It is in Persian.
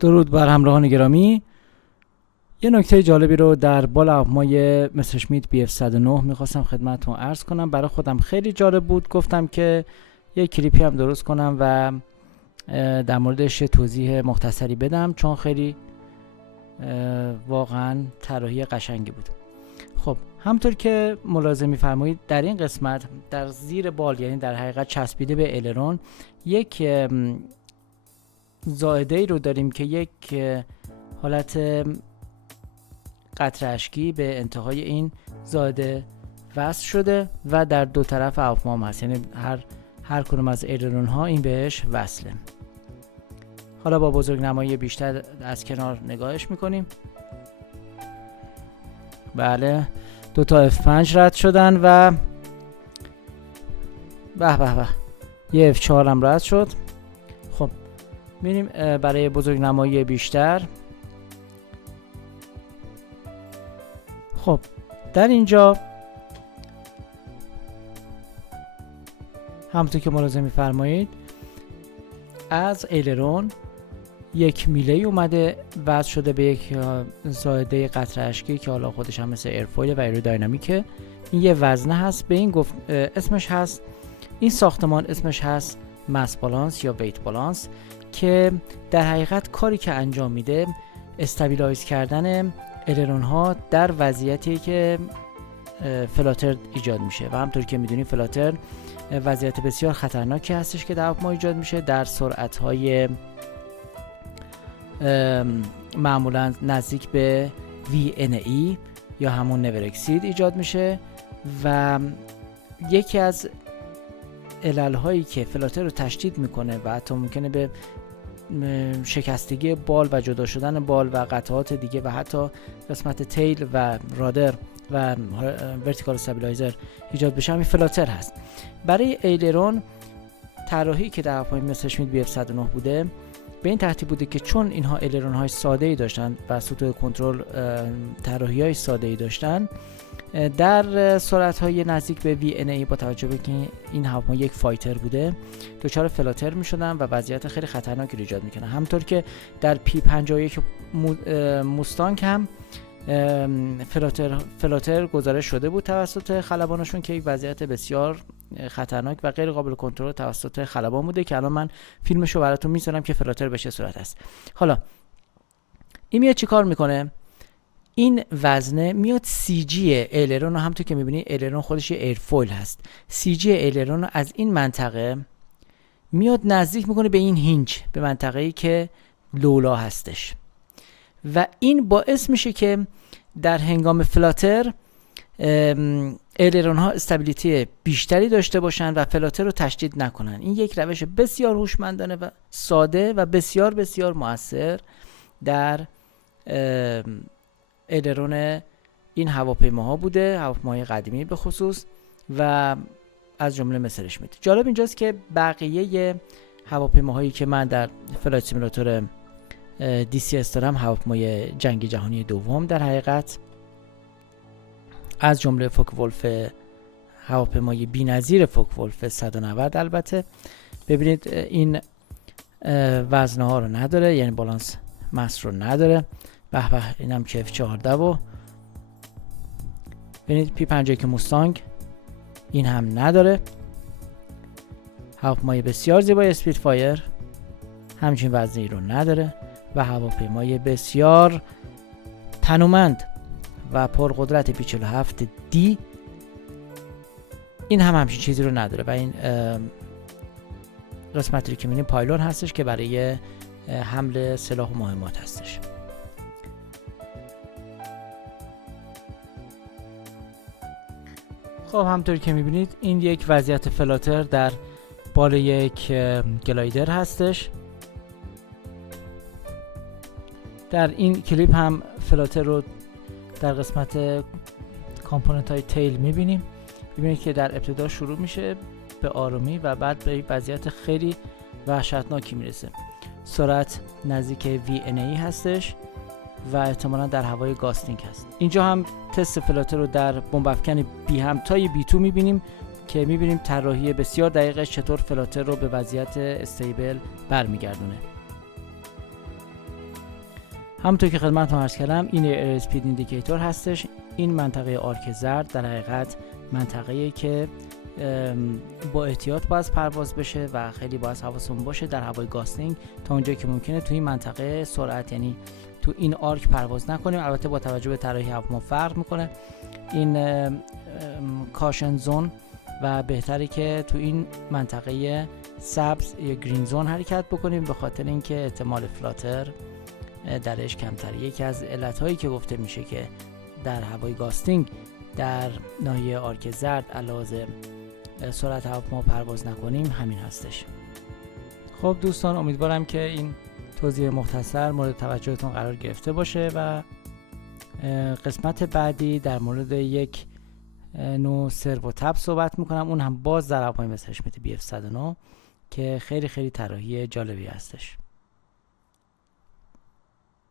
درود بر همراهان گرامی. یه نکته جالبی رو در بال هواپیمای مسرشمیت BF109 میخواستم خدمتتون عرض کنم. برای خودم خیلی جالب بود، گفتم که یه کلیپی هم درست کنم و در موردش توضیح مختصری بدم، چون خیلی واقعا طراحی قشنگی بود. خب همطور که ملاحظه می‌فرمایید در این قسمت در زیر بال، یعنی در حقیقت چسبیده به الرون، یک زائده‌ای رو داریم که یک حالت قطره اشکی به انتهای این زائده وصل شده و در دو طرف هواپیما هست، یعنی هر کدوم از الرون ها این بهش وصله. حالا با بزرگنمایی بیشتر از کنار نگاهش میکنیم. بله، دو تا F5 رد شدن و به یه F4 هم رد شد. خب میریم برای بزرگنمایی بیشتر. خب در اینجا همونطور که ملاحظه می‌فرمایید از ایلرون یک میله اومده وصل شده به یک زائده قطره اشکی که حالا خودش هم مثل ایرفویل و ایرودینامیکه. این یه وزنه هست، به این گفت اسمش هست، این ساختمان اسمش هست ماس بالانس یا ویت بالانس، که در حقیقت کاری که انجام میده استابیلایز کردن الرون ها در وضعیتی که فلاتر ایجاد میشه. و همطور که میدونید فلاتر وضعیت بسیار خطرناکی هستش که در هواپیما ایجاد میشه، در سرعت های معمولا نزدیک به VNE یا همون نور اکسید ایجاد میشه. و یکی از علل هایی که فلاتر رو تشدید میکنه و حتی ممکنه به شکستگی بال و جدا شدن بال و قطعات دیگه و حتی قسمت تیل و رادر و ورتیکال استابیلایزر ایجاد بشه همین فلاتر هست. برای ایلرون طراحی که در هواپیمای مسرشمیت BF109 بوده به این ترتیب بوده که چون اینها ایلرون های ساده ای داشتن و سطوح کنترل طراحی های ساده ای داشتن، در سرعت های نزدیک به VNA با توجه به که این هواپیما یک فایتر بوده دچار فلاتر می شدن و وضعیت خیلی خطرناکی رو ایجاد میکنه. همطور که در P51 موستانگ هم فلاتر گزارش شده بود توسط خلبانشون که یک وضعیت بسیار خطرناک و غیر قابل کنترل توسط خلبان بوده که الان من فیلمش رو براتون میذارم که فلاتر به چه صورت است. حالا این میاد چیکار میکنه؟ این وزنه میاد CG ایلرون رو، همونطور که میبینید ایلرون خودش یه ایرفویل هست، CG ایلرون رو از این منطقه میاد نزدیک میکنه به این هینج، به منطقه‌ای که لولا هستش و این باعث میشه که در هنگام فلاتر ایلرون ها استابیلیتی بیشتری داشته باشن و فلاتر رو تشدید نکنن. این یک روش بسیار هوشمندانه و ساده و بسیار بسیار مؤثر در ایلرون این هواپیماها بوده، هواپیماهای قدیمی به خصوص و از جمله مسرشمیت. جالب اینجاست که بقیه هواپیماهایی که من در فلایت سیمولاتور DCS دارم، هواپیمای جنگ جهانی دوم در حقیقت، از جمله فوک ولف، هواپیمای بی‌نظیر فوک ولف 190 البته، ببینید این وزنه ها رو نداره، یعنی بالانس ماس رو نداره. به به، اینم که F14 و ببینید P51 موستانگ این هم نداره. هواپیمای بسیار زیبای اسپید فایر همچین وزنی رو نداره و هواپیمای بسیار تنومند و پرقدرت P47D این هم همچین چیزی رو نداره. و این قسمتی که می‌بینید پایلون هستش که برای حمل سلاح و مهمات هستش. خب همطور که می‌بینید این یک وضعیت فلاتر در بال یک گلایدر هستش. در این کلیپ هم فلاتر رو در قسمت کامپوننت های تیل می‌بینیم. می‌بینید که در ابتدا شروع میشه به آرومی و بعد به وضعیت خیلی وحشتناکی میرسه. سرعت نزدیک VNA هستش و احتمالا در هوای گاستینگ هست. اینجا هم تست فلاتر رو در بمب افکن بی همتای B2 می‌بینیم که می‌بینیم طراحی بسیار دقیقش چطور فلاتر رو به وضعیت استیبل برمیگردونه. همونطور که خدمتتون عرض کردم این ایر اسپید ایندیکیتور هستش. این منطقه آرک زرد در حقیقت منطقه‌ای که با احتیاط باید پرواز بشه و خیلی باید حواسمون باشه در هوای گاستینگ تا اونجایی که ممکنه توی این منطقه سرعت، یعنی تو این آرک پرواز نکنیم. البته با توجه به طراحی هواپیما فرق میکنه این کاشن زون و بهتره که تو این منطقه سبز یا گرین زون حرکت بکنیم به خاطر اینکه احتمال فلاتر درش کمتر. یکی از علتهایی که گفته میشه که در هوای گاستینگ در ناحیه آرک زرد علاوه سرعت هواپیما پرواز نکنیم همین هستش. خب دوستان، امیدوارم که این توضیح مختصر مورد توجهتون قرار گرفته باشه و قسمت بعدی در مورد یک نوع سرو تب صحبت میکنم، اون هم باز در هواپیمای مسرچمنت BF109 که خیلی طراحی جالبی هستش.